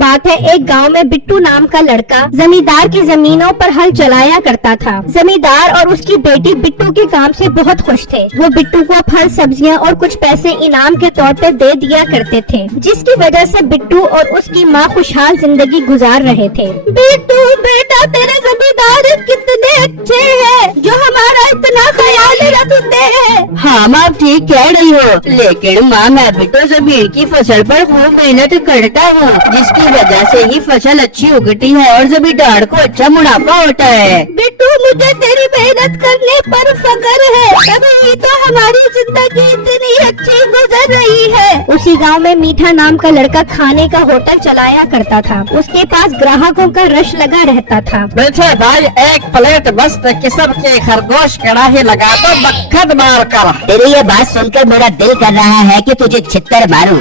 बात है, एक गांव में बिट्टू नाम का लड़का जमींदार की जमीनों पर हल चलाया करता था। जमींदार और उसकी बेटी बिट्टू के काम से बहुत खुश थे। वो बिट्टू को फल, सब्जियां और कुछ पैसे इनाम के तौर पे दे दिया करते थे, जिसकी वजह से बिट्टू और उसकी माँ खुशहाल जिंदगी गुजार रहे थे। बिट्टू बेटा, तेरे जमींदार कितने अच्छे हैं जो हमारा इतना ख्याल रखते हैं। हाँ माँ, ठीक कह रही हो, लेकिन माँ मैं भी तो जमीन की फसल पर खूब मेहनत करता हूँ, जिसकी वजह से ही फसल अच्छी उगती है और जमींदार को अच्छा मुनाफा होता है। बिट्टू, मुझे तेरी मेहनत करने पर फख्र है, तभी तो हमारी जिंदगी इतनी अच्छी गुजर रही है। उसी गांव में मीठा नाम का लड़का खाने का होटल चलाया करता था। उसके पास ग्राहकों का रश लगा रहता था। बेटे भाई, एक प्लेट मस्त किस्म के खरगोश कढ़ाई लगा दो, बखत मार कर। तेरी ये बात सुनकर मेरा दिल कर रहा है कि तुझे छित्तर मारूं।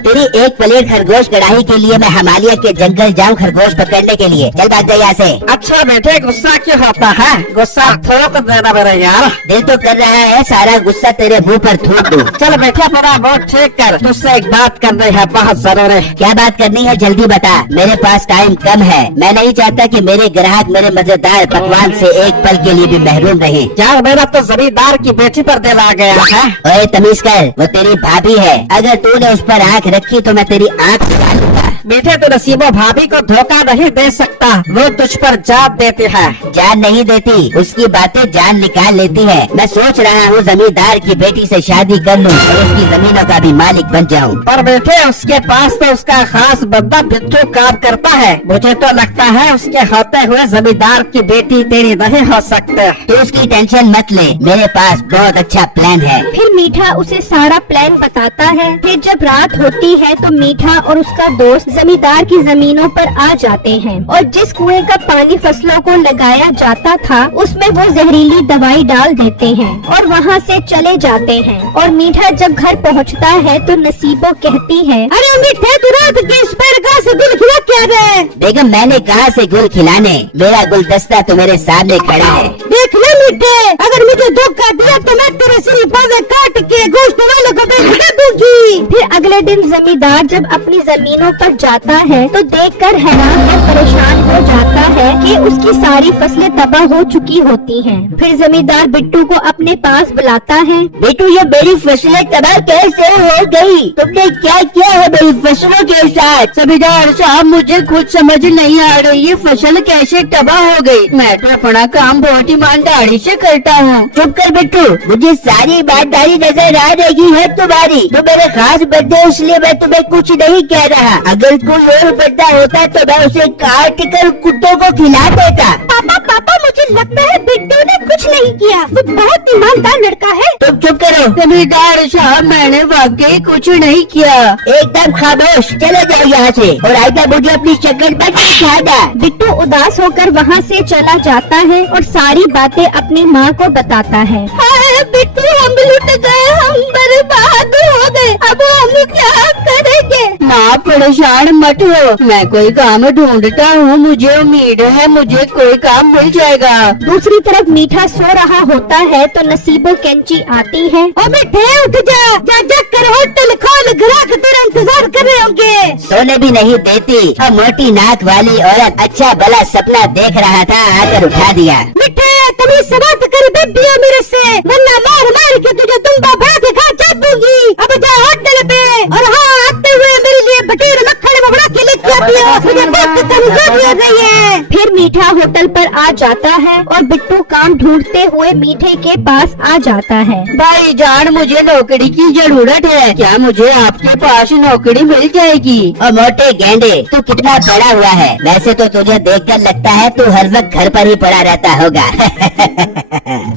तेरी एक प्लेट खरगोश कढ़ाई के लिए मैं हिमालय के जंगल जाऊं खरगोश पकड़ने के लिए। चल भाग जा यहाँ से। अच्छा बेटे, गुस्सा क्यों होता है? गुस्सा थोक देना मेरे यार। दिल तो कर रहा है सारा गुस्सा तेरे मुंह पर थूक दूं। चल बेटे, अपना बहुत ठीक कर, तुझसे एक बात करनी है, बहुत जरूरी। क्या बात करनी है, जल्दी बता, मेरे पास टाइम कम है। मैं नहीं चाहता कि मेरे ग्राहक मेरे मजेदार पकवान से एक पल के लिए भी महरूम रहे। यार मेरा तो जमींदार की बेटी पर दिल आ गया है। ओए तमीज कर, वो तेरी भाभी है, अगर तूने उस पर आँख रखी तो मैं तेरी आँख निकाल लूंगा। बेटे तो नसीबो भाभी को धोखा नहीं दे सकता, वो तुझ पर जान देती है। जान नहीं देती, उसकी बातें जान निकाल लेती है। मैं सोच रहा हूँ जमींदार की बेटी से शादी कर लूँ और उसकी जमीनों का भी मालिक बन जाऊँ। पर बेटे उसके पास तो उसका खास बंदा बिट्टू काम करता है। मुझे तो लगता है उसके होते हुए जमींदार की बेटी तेरी नहीं हो सकते। तो उसकी टेंशन मत ले, मेरे पास बहुत अच्छा प्लान है। फिर मीठा उसे सारा प्लान बताता है। फिर जब रात होती है तो मीठा और उसका दोस्त जमींदार की जमीनों पर आ जाते हैं और जिस कुएं का पानी फसलों को लगाया जाता था उसमें वो जहरीली दवाई डाल देते हैं और वहाँ से चले जाते हैं। और मीठा जब घर पहुँचता है तो नसीबो कहती है, अरे मीठे, तू रात के इस पेड़ कहाँ से गुल खिला क्या है? बेगम, मैंने कहा से गुल खिलाने, मेरा गुलदस्ता तो मेरे सामने खड़ा है। देख ले मीठे, अगर मुझे धोखा दिया तो मैं तेरे सिर पर काट के गोश्त वालों को बेच दूंगी। फिर अगले दिन जमींदार जब अपनी जमीनों पर जाता है तो देखकर हैरान और परेशान हो जाता है कि उसकी सारी फसलें तबाह हो चुकी होती हैं। फिर जमींदार बिट्टू को अपने पास बुलाता है। बेटू, ये मेरी फसलें तबाह कैसे हो गई? तुमने क्या किया है मेरी फसलों के साथ? जमींदार साहब, मुझे खुद समझ नहीं आ रही ये फसल कैसे तबाह हो गई। मैं तो अपना काम बहुत ईमानदारी से करता हूँ। चुप कर बिट्टू, मुझे सारी ईमानदारी नजर आ रही है तुम्हारी। तो मेरे खास बंदे, इसलिए मैं तुम्हें कुछ नहीं कह रहा। अगर कोई और बंदा होता तो मैं उसे काट कर कुत्तों को खिला देता। पापा, मुझे लगता है बिट्टू ने कुछ नहीं किया, वो बहुत ईमानदार लड़का है। तुम चुप करो। जमींदार साहब, मैंने वाकई कुछ नहीं किया। एकदम खामोश, चले जाओ यहाँ से और आइंदा मुझे अपनी शक्ल मत दिखाना। बिट्टू उदास होकर वहाँ से चला जाता है और सारी बातें अपनी माँ को बताता है। बिट्टू, हम लुट गए, हम बर्बाद हो गए, अब हम क्या करेंगे? माँ परेशान मत हो, मैं कोई काम ढूंढता हूँ, मुझे उम्मीद है मुझे कोई काम मिल जाएगा। दूसरी तरफ मीठा सो रहा होता है तो नसीबो कैंची आती है। ओ मीठे, उठ जा, जा कर होटल खोल, ग्राहक तेरा इंतजार कर रहे होंगे। सोने भी नहीं देती और मोटी नाक वाली औरत अच्छा भला सपना देख रहा था, आकर उठा दिया। मिठे, तुम्हें समाप्त कर बेटिया मेरे से, वरना मार मार के तुझे तुम्बा भरा के खा चाट दूंगी। अब जा होटल पे और हाँ, आते हुए मेरे लिए बटेर मक्खन बड़ा के लेके आती हो, मुझे बहुत कमजोरी हो रही है। फिर मीठा होटल पर आ जाता है और बिट्टू काम ढूंढते हुए मीठे के पास आ जाता है। भाई जान, मुझे नौकरी की जरूरत है, क्या मुझे आपके पास नौकरी मिल जाएगी? और मोटे गेंडे, तू कितना बड़ा हुआ है, वैसे तो तुझे देखकर लगता है तू हर वक्त घर पर ही पड़ा रहता होगा।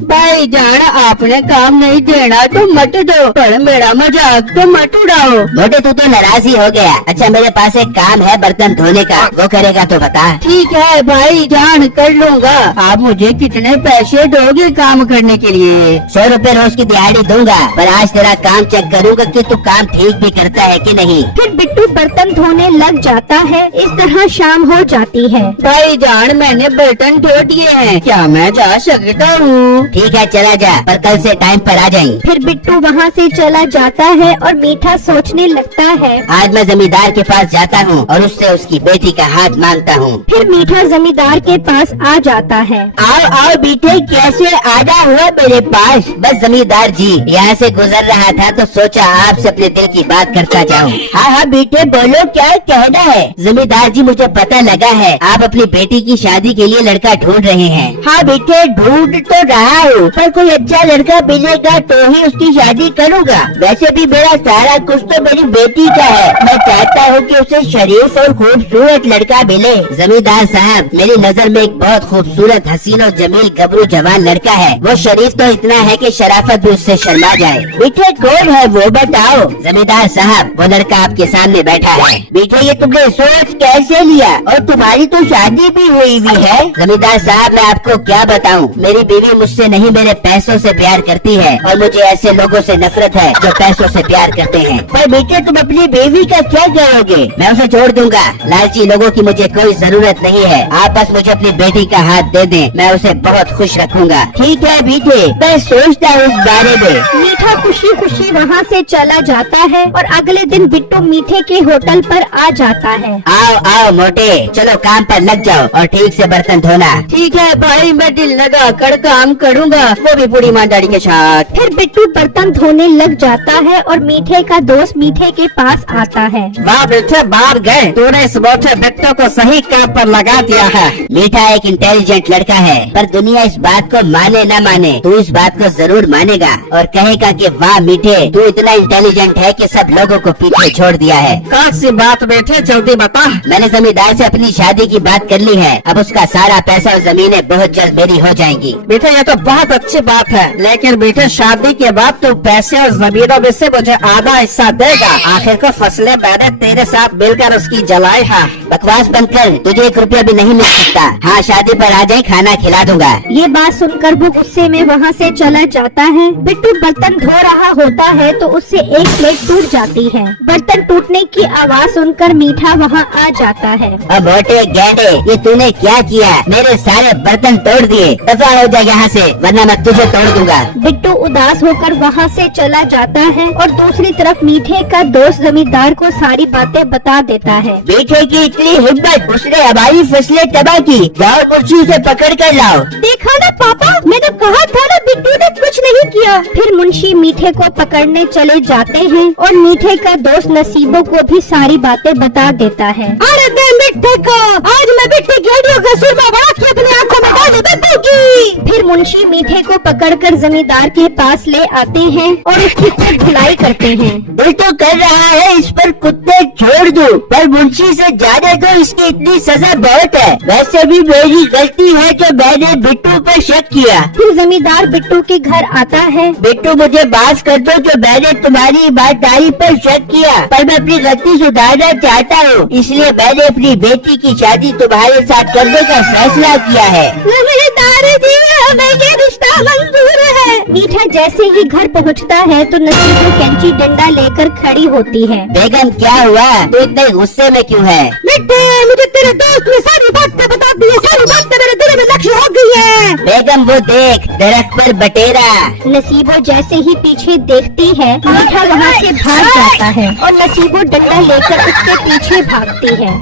भाई जान, आपने काम नहीं देना तो मत दो, पर मेरा मजाक तो मत उड़ाओ। मोटे, तू तो नाराज ही हो गया। अच्छा, मेरे पास एक काम है बर्तन धोने का, वो करेगा तो बता। ठीक है, है भाई जान, कर लूँगा। आप मुझे कितने पैसे दोगे काम करने के लिए? 100 रुपए रोज की दिहाड़ी दूंगा, पर आज तेरा काम चेक करूंगा कि तू काम ठीक भी करता है कि नहीं। फिर बिट्टू बर्तन धोने लग जाता है। इस तरह शाम हो जाती है। भाई जान, मैंने बर्तन धो दिए हैं, क्या मैं जा सकता हूँ? ठीक है चला जा, पर कल से टाइम पर आ जाई। फिर बिट्टू वहाँ से चला जाता है और मीठा सोचने लगता है। आज मैं जमींदार के पास जाता हूँ और उससे उसकी बेटी का हाथ मांगता हूँ। फिर मीठा जमींदार के पास आ जाता है। आओ आओ बेटे, कैसे आना हुआ मेरे पास? बस जमींदार जी यहाँ से गुजर रहा था तो सोचा आपसे अपने दिल की बात करता जाऊँ। हाँ हाँ बेटे बोलो, क्या कहना है? जमींदार जी मुझे पता लगा है आप अपनी बेटी की शादी के लिए लड़का ढूंढ रहे हैं। हाँ बेटे ढूंढ तो रहा हूँ, पर कोई अच्छा लड़का मिलेगा तो ही उसकी शादी करूँगा। वैसे भी मेरा सारा कुछ तो मेरी बेटी का है। मैं चाहता हूँ कि उसे शरीफ और खूबसूरत लड़का मिले। जमींदार साहब, मेरी नजर में एक बहुत खूबसूरत हसीन और जमील गबरू जवान लड़का है। वो शरीफ तो इतना है कि शराफत भी उससे शर्मा जाए। बेटे कौन है वो बताओ? जमींदार साहब, वो लड़का आपके सामने बैठा है। बेटे ये तुमने सोच कैसे लिया? और तुम्हारी तो शादी भी हुई है। जमींदार साहब मैं आपको क्या बताऊँ, मेरी बीवी मुझसे नहीं मेरे पैसों से प्यार करती है और मुझे ऐसे लोगों से नफरत है जो पैसों से प्यार करते हैं। पर बेटे तुम अपनी बीवी का क्या करोगे? मैं उसे छोड़ दूंगा। लालची लोगों की मुझे कोई जरूरत नहीं है। आप बस मुझे अपनी बेटी का हाथ दे दें, मैं उसे बहुत खुश रखूंगा। ठीक है बेटे, मैं सोचता हूँ इस बारे में। मीठा खुशी खुशी वहाँ से चला जाता है और अगले दिन बिट्टू मीठे के होटल पर आ जाता है। आओ आओ मोटे, चलो काम पर लग जाओ और ठीक से बर्तन धोना। ठीक है भाई, मैं दिल लगा कर काम करूँगा, वो भी पूरी ईमानदारी के साथ। फिर बिट्टू बर्तन धोने लग जाता है और मीठे का दोस्त मीठे के पास आता है। वाह बेटे, बाहर गए, तूने इस मोटे बिट्टू को सही काम पर लगा दिया है। मीठा एक इंटेलिजेंट लड़का है, पर दुनिया इस बात को माने न माने, तू इस बात को जरूर मानेगा और कहेगा कि वाह मीठे, तू इतना इंटेलिजेंट है कि सब लोगों को पीछे छोड़ दिया है। कौन सी बात बेटे, जल्दी बता। मैंने जमींदार से अपनी शादी की बात कर ली है। अब उसका सारा पैसा और जमीनें बहुत जल्द मेरी हो जाएंगी। बेटे ये तो बहुत अच्छी बात है, लेकिन बेटे शादी के बाद तू पैसे और जमीनों में से मुझे आधा हिस्सा देगा। आखिर को फसलें मैंने तेरे साथ मिलकर उसकी जलाई है। बकवास बंद कर, तुझे 1 रुपया भी नहीं मिल सकता। हाँ शादी पर आ जाए, खाना खिला दूंगा। ये बात सुनकर वो गुस्से में वहाँ से चला जाता है। बिट्टू बर्तन धो रहा होता है तो उससे एक प्लेट टूट जाती है। बर्तन टूटने की आवाज सुनकर मीठा वहाँ आ जाता है। अब मोटे गैंडे, ये तूने क्या किया? मेरे सारे बर्तन तोड़ दिए। दफा हो जाए यहाँ से, वरना मैं तुझे तोड़ दूंगा। बिट्टू उदास होकर वहाँ से चला जाता है और दूसरी तरफ मीठे का दोस्त जमींदार को सारी बातें बता देता है। मीठे की इतनी हिम्मत, उसने हमारी फसलें तबाह की। जाओ मुझे उसे पकड़ कर लाओ। देखा ना पापा, मैंने कहा था ना बिट्टू ने कुछ नहीं किया। फिर मुंशी मीठे को पकड़ने चले जाते हैं और मीठे का दोस्त नसीबों को भी सारी बातें बता देता है। अरे दे मिठे को, आज मैं बिट्टू गेड़ियों का सुरमा बड़ा के अपनी आंखों में डाल दूंगी। फिर मुंशी मीठे को पकड़कर जमींदार के पास ले आते हैं और उसकी खूब धुलाई करते हैं। दिल तो कर रहा है इस पर कुत्ते छोड़ दूं, पर मुंशी से जाने दो, इसकी इतनी सजा बहुत है। वैसे भी मेरी गलती है जो मैंने बिट्टू पर शक किया। फिर जमींदार बिट्टू के घर आता है। बिट्टू मुझे माफ कर दो जो मैंने तुम्हारी ईमानदारी पर शक किया, पर मैं अपनी गलती सुधारना चाहता हूँ, इसलिए मैंने अपनी बेटी की शादी तुम्हारे साथ करने का फैसला किया है। हमें ये रिश्ता मंजूर है। मीठा जैसे ही घर पहुंचता है तो नसीबो कैंची डंडा लेकर खड़ी होती है। बेगम क्या हुआ, तू इतने गुस्से में क्यों है? मिठे, मुझे तेरे दोस्त ने सारी बातें बता दी है, सारी बातें मेरे दिल में लक्ष्य हो गई है। बेगम वो देख, दरख्त पर बटेरा। नसीबो जैसे ही पीछे देखती है, मीठा वहाँ से भाग जाता है और नसीबो डंडा लेकर उसके पीछे भागती है।